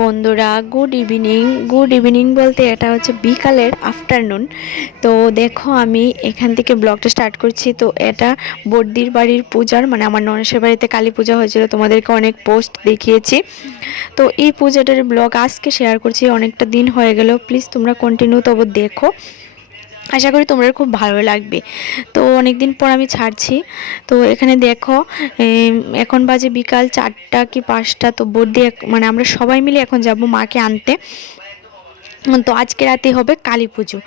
বন্ধুরা good evening good evening বলতে এটা হচ্ছে বিকালের আফটারনুন তো দেখো আমি এখান থেকে ব্লগটা স্টার্ট করছি। তো এটা বর্দির বাড়ির পূজার মানে আমার ননেশের বাড়িতে কালী পূজা হয়েছিল, তোমাদেরকে অনেক পোস্ট দেখিয়েছি। তো এই পূজাটার ব্লগ আজকে শেয়ার করছি, অনেকটা দিন হয়ে গেল। প্লিজ তোমরা কন্টিনিউ তবু দেখো। আশা করি তোমরা খুব ভালো লাগবে। তো অনেক দিন পর আমি ছাড়ছি। তো এখানে দেখো এখন বাজে বিকাল চারটা কি পাঁচটা, তো বর্দি মানে আমরা সবাই মিলে এখন যাব মাকে আনতে। তো আজকে রাতে হবে কালী পুজো।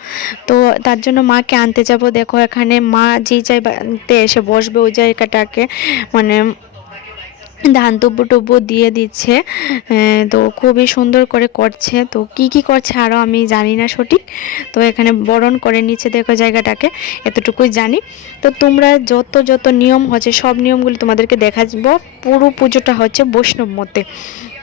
তো তার জন্য মাকে আনতে যাব। দেখো এখানে মা যে জায়গাতে এসে বসবে, ওই জায়গাটাকে মানে ধান টব্য টুব্বু দিয়ে দিচ্ছে। তো খুবই সুন্দর করে করছে। তো কি কি করছে আরও আমি জানি না সঠিক। তো এখানে বরণ করে নিচে দেখো জায়গাটাকে, এতটুকুই জানি। তো তোমরা যত যত নিয়ম হচ্ছে, সব নিয়মগুলি তোমাদেরকে দেখাবো। পুরো পুজোটা হচ্ছে বৈষ্ণব মতে।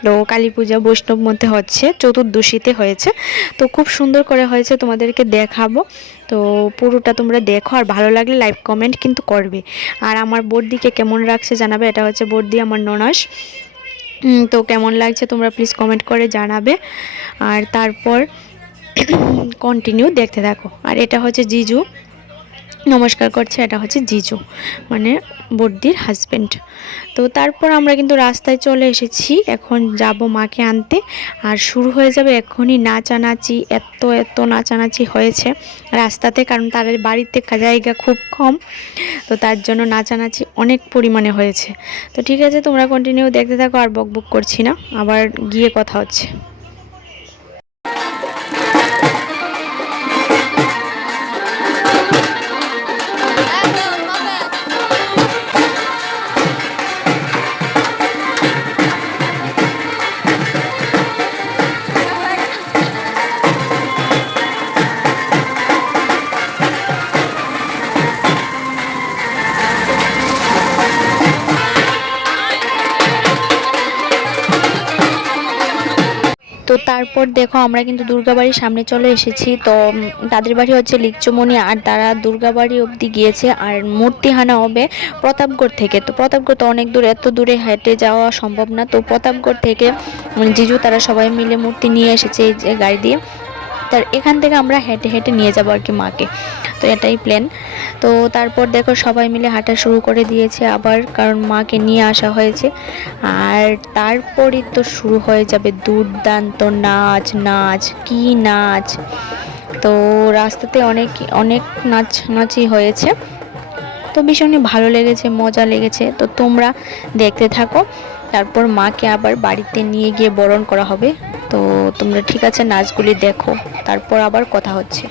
তো কালী পূজা বৈষ্ণব মধ্যে হচ্ছে, চতুর্দশীতে হয়েছে। তো খুব সুন্দর করে হয়েছে, তোমাদেরকে দেখাবো। তো পুরোটা তোমরা দেখো, আর ভালো লাগলে লাইভ কমেন্ট কিন্তু করবে। আর আমার বর্দিকে কেমন রাখছে জানাবে, এটা হচ্ছে বর্দি আমার ননাস। তো কেমন লাগছে তোমরা প্লিজ কমেন্ট করে জানাবে। আর তারপর কন্টিনিউ দেখতে থাকো। আর এটা হচ্ছে জিজু। নমস্কার করছে, এটা হচ্ছে জিজু মানে বর্দির হাজবেন্ড তো তারপর আমরা কিন্তু রাস্তায় চলে এসেছি, এখন যাব মাকে আনতে, আর শুরু হয়ে যাবে এখনই নাচানাচি, এত এত নাচানাচি হয়েছে রাস্তাতে, কারণ তাদের বাড়িতে জায়গা খুব কম, তো তার জন্য নাচানাচি অনেক পরিমাণে হয়েছে। তো ঠিক আছে, তোমরা কন্টিনিউ দেখতে থাকো আর বক বক করছি না, আবার গিয়ে কথা হচ্ছে। দেখো আমরা কিন্তু দুর্গাবাড়ির সামনে চলে এসেছি। তো তাদের বাড়ি হচ্ছে লিকচুমনি আর তারা দুর্গাবাড়ি অবধি গিয়েছে আর মূর্তি হানা হবে প্রতাপগড় থেকে। তো, প্রতাপগড় তো অনেক দূর, এত দূরে হেঁটে যাওয়া সম্ভব না। তো, প্রতাপগড় থেকে জিজু তারা সবাই মিলে মূর্তি নিয়ে এসেছে এই যে গাড়ি দিয়ে। তার এখান থেকে আমরা হেঁটে হেঁটে নিয়ে যাব আর কি মাকে। এটাই প্ল্যান তো তারপর দেখো সবাই মিলে হাঁটা শুরু করে দিয়েছে আবার, কারণ মাকে নিয়ে আসা হয়েছে। আর তারপরই তো শুরু হয়ে যাবে দুর্দান্ত নাচ নাচ, কি নাচ? তো রাস্তাতে অনেক অনেক নাচ, নাচই হয়েছে। তো ভীষণই ভালো লেগেছে, মজা লেগেছে। তো তোমরা দেখতে থাকো, তারপর মাকে আবার বাড়িতে নিয়ে গিয়ে বরণ করা হবে। তো তোমরা ঠিক আছে, নাচগুলি দেখো, তারপর আবার কথা হচ্ছে।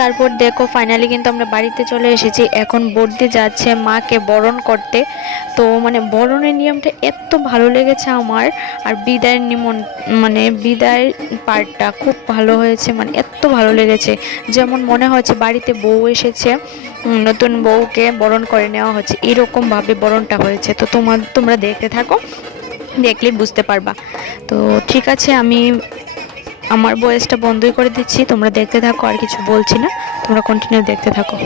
তারপর দেখো ফাইনালি কিন্তু আমরা বাড়িতে চলে এসেছি। এখন বর্দি যাচ্ছে মাকে বরণ করতে। তো মানে বরণের নিয়মটা এত ভালো লেগেছে আমার। আর বিদায়ের নিমন মানে বিদায়ের পার্টটা খুব ভালো হয়েছে মানে এত ভালো লেগেছে। যেমন মনে হচ্ছে বাড়িতে বউ এসেছে নতুন বউকে বরণ করে নেওয়া হচ্ছে, এরকমভাবে বরণটা হয়েছে। তো তোমার তোমরা দেখতে থাকো দেখলেই বুঝতে পারবা। তো ঠিক আছে, আমি আমার বয়েসটা বন্ধই করে দিচ্ছি, তোমরা দেখতে থাকো, আর কিছু বলছি না, তোমরা কন্টিনিউ দেখতে থাকো।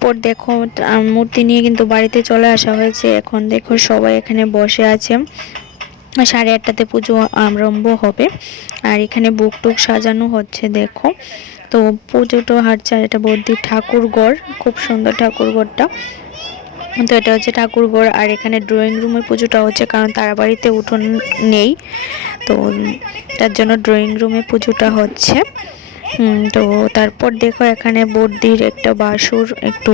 তারপর দেখো মূর্তি নিয়ে কিন্তু বাড়িতে চলে আসা হয়েছে। এখন দেখো সবাই এখানে বসে আছে। সাড়ে আটটাতে পুজো আরম্ভ হবে। আর এখানে বুক টুক সাজানো হচ্ছে, দেখো। তো পুজোটো হারছে আর এটা বদ্যির ঠাকুরঘর খুব সুন্দর ঠাকুরঘরটা তো এটা হচ্ছে ঠাকুরঘর আর এখানে ড্রয়িং রুমের পুজোটা হচ্ছে, কারণ তারা বাড়িতে উঠোন নেই। তো তার জন্য ড্রয়িং রুমে পুজোটা হচ্ছে। তো তারপর দেখো এখানে বর্দির একটা বাসুর একটু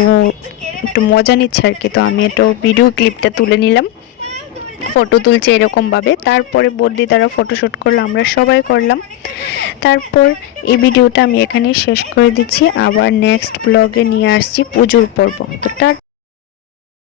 একটু মজা নিচ্ছে আর কি। তো আমি একটু ভিডিও ক্লিপটা তুলে নিলাম। ফটো তুলছে এরকমভাবে। তারপরে বর্দি তারা ফটোশ্যুট করল, আমরা সবাই করলাম। তারপর এই ভিডিওটা আমি এখানে শেষ করে দিচ্ছি। আবার নেক্সট ব্লগে নিয়ে আসছি পুজোর পর্ব। তো